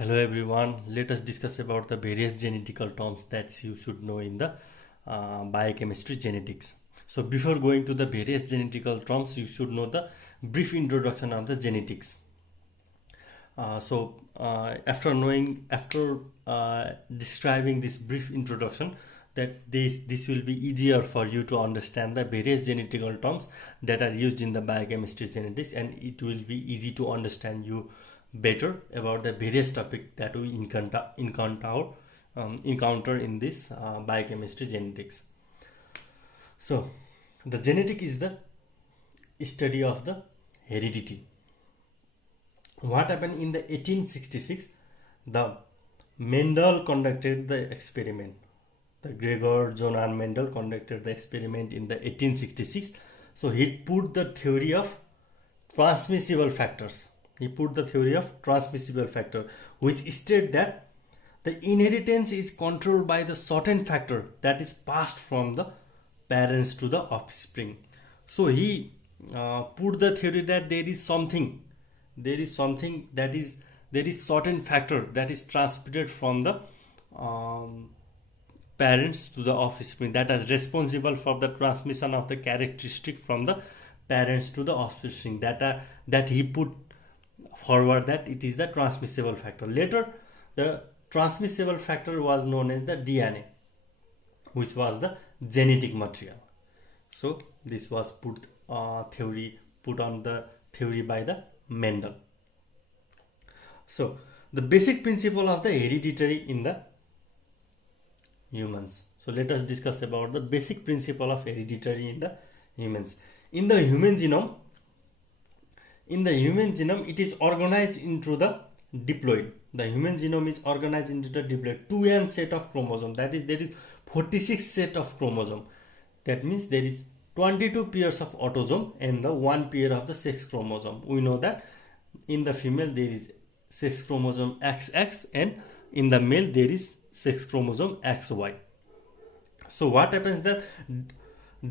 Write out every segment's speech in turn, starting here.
Hello everyone, let us discuss about the various genetical terms that you should know in the biochemistry genetics. So before going to the various genetical terms, you should know the brief introduction of the genetics. After describing this brief introduction, that this will be easier for you to understand the various genetical terms that are used in the biochemistry genetics, and it will be easy to understand you better about the various topic that we encounter in this biochemistry genetics. So the genetic is the study of the heredity. What happened in the 1866? The Mendel conducted the experiment. The Gregor Johann Mendel conducted the experiment in the 1866. So he put the theory of transmissible factors. Which stated that the inheritance is controlled by the certain factor that is passed from the parents to the offspring. So he put the theory that there is certain factor that is transmitted from the parents to the offspring, that is responsible for the transmission of the characteristic from the parents to the offspring, that he put forward that it is the transmissible factor. Later the transmissible factor was known as the DNA, which was the genetic material. So this was put on the theory by the Mendel. So the basic principle of the hereditary in the humans. So let us discuss about the basic principle of hereditary in the humans. In the human genome, it is organized into the diploid. The human genome is organized into the diploid, 2n set of chromosome. That is, there is 46 set of chromosome. That means there is 22 pairs of autosome and the 1 pair of the sex chromosome. We know that in the female there is sex chromosome XX, and in the male there is sex chromosome XY. So what happens that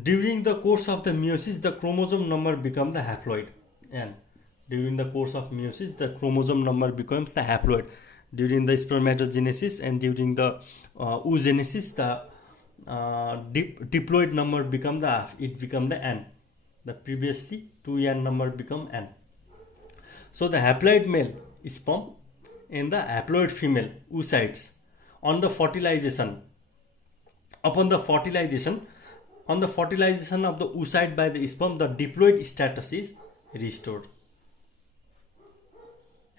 during the course of the meiosis, the chromosome number becomes the haploid, and during the course of meiosis, the chromosome number becomes the haploid. During the spermatogenesis and during the oogenesis, the diploid number become the N. The previously 2n number become N. So the haploid male sperm and the haploid female oocytes, upon the fertilization of the oocyte by the sperm, the diploid status is restored,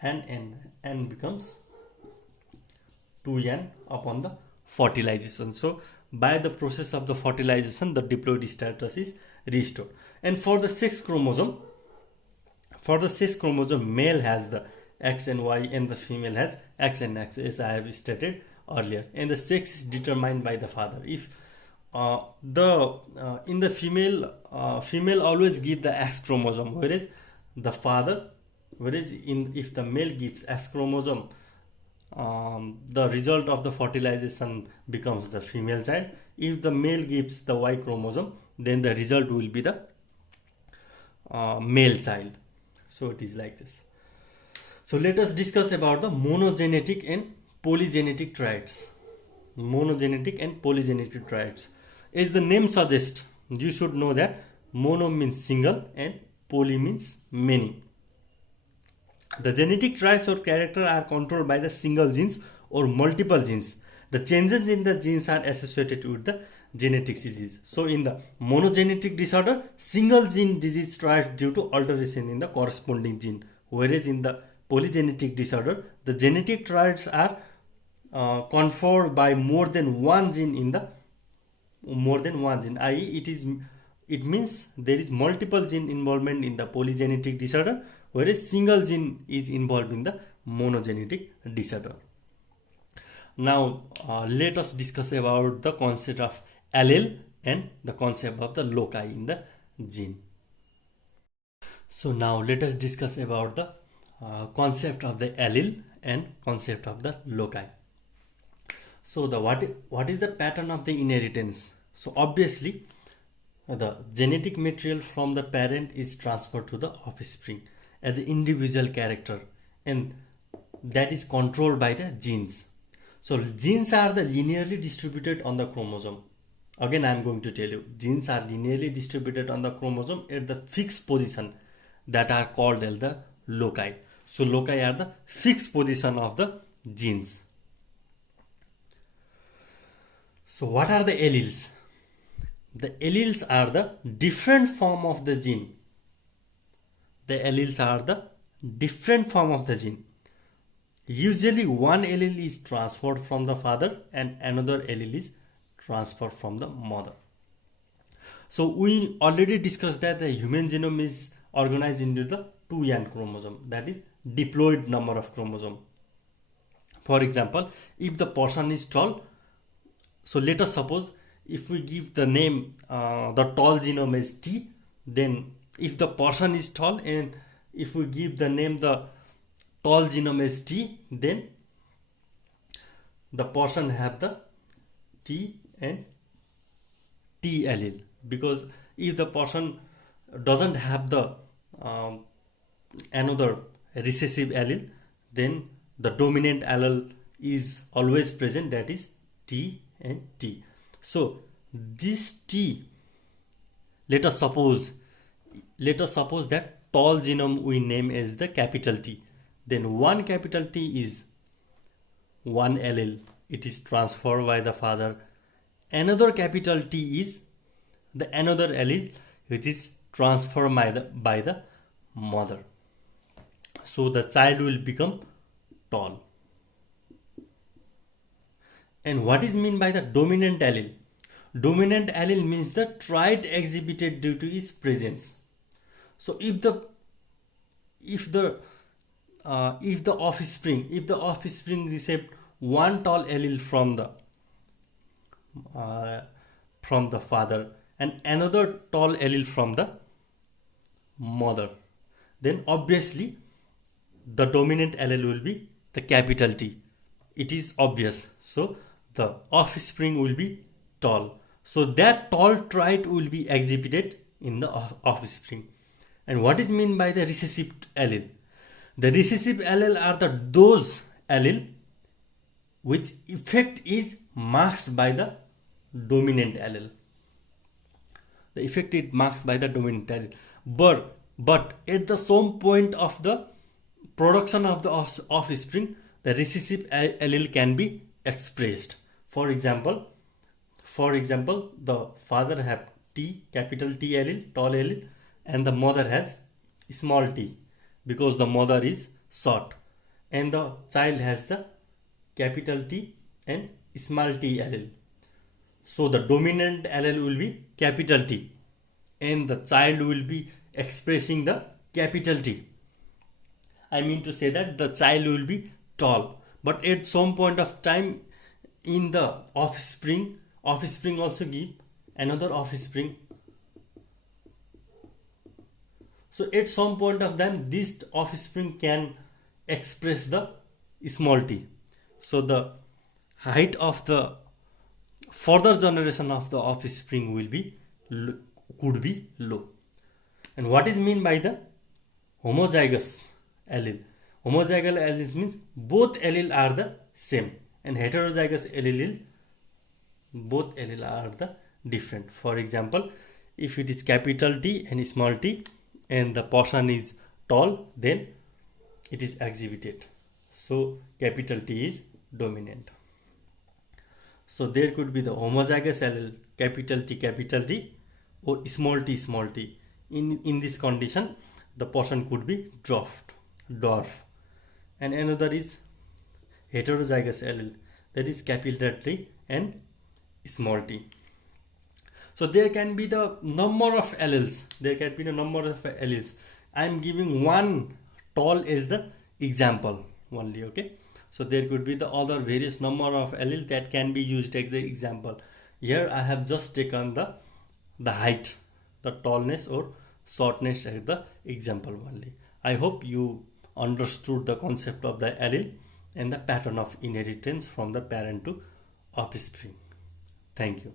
and N becomes 2n upon the fertilization. So by the process of the fertilization, the diploid status is restored. And for the sex chromosome, male has the X and Y and the female has X and X, as I have stated earlier. And the sex is determined by the father. If in the female always give the X chromosome, whereas if the male gives X chromosome, the result of the fertilization becomes the female child. If the male gives the Y chromosome, then the result will be the male child. So it is like this. So let us discuss about the monogenetic and polygenetic traits. As the name suggests, you should know that mono means single and poly means many. The genetic traits or character are controlled by the single genes or multiple genes. The changes in the genes are associated with the genetic disease. So in the monogenetic disorder, single gene disease traits due to alteration in the corresponding gene. Whereas in the polygenetic disorder, the genetic traits are conferred by more than one gene i.e. it means there is multiple gene involvement in the polygenetic disorder, whereas single gene is involved in the monogenetic disorder. Now let us discuss about the concept of allele and the concept of the loci in the gene. So now let us discuss about the concept of the allele and concept of the loci. So what is the pattern of the inheritance? So obviously the genetic material from the parent is transferred to the offspring as an individual character, and that is controlled by the genes. So genes are the linearly distributed on the chromosome. Again, I am going to tell you, genes are linearly distributed on the chromosome at the fixed position that are called as the loci. So loci are the fixed position of the genes. So what are the alleles? The alleles are the different form of the gene. The alleles are the different form of the gene. Usually one allele is transferred from the father and another allele is transferred from the mother. So we already discussed that the human genome is organized into the 2n chromosome, that is diploid number of chromosome. For example, if the person is tall, so let us suppose if we give the name the tall genome as T, then if the person is tall and if we give the name the tall genome as T, then the person have the T and T allele, because if the person doesn't have the another recessive allele, then the dominant allele is always present, that is T and T. So this T, let us suppose that tall genome we name as the capital T. Then one capital T is one allele, it is transferred by the father. Another capital T is the another allele which is transferred by the mother. So the child will become tall. And what is meant by the dominant allele? Dominant allele means the trait exhibited due to its presence. So if the offspring receive one tall allele from the father and another tall allele from the mother, then obviously the dominant allele will be the capital T. It is obvious. So the offspring will be tall. So that tall trait will be exhibited in the offspring. And what is meant by the recessive allele? The recessive allele are those allele which effect is masked by the dominant allele. The effect is masked by the dominant allele. But at the some point of the production of the offspring, the recessive allele can be expressed. For example, the father have T, capital T allele, tall allele, and the mother has small t because the mother is short, and the child has the capital T and small t allele. So the dominant allele will be capital T and the child will be expressing the capital T. I mean to say that the child will be tall, but at some point of time in the offspring also give another offspring. So at some point of time this offspring can express the small t. So the height of the further generation of the offspring could be low. And what is meant by the homozygous allele? Homozygous allele means both allele are the same, and heterozygous allele both allele are the different. For example, if it is capital T and small t and the person is tall, then it is exhibited. So capital T is dominant. So there could be the homozygous allele capital T or small t. In this condition, the person could be dwarf. And another is heterozygous allele, that is capital T and small t. So there can be the number of alleles. I am giving one tall as the example only. Okay. So there could be the other various number of alleles that can be used as the example. Here I have just taken the height, the tallness or shortness as the example only. I hope you understood the concept of the allele and the pattern of inheritance from the parent to offspring. Thank you.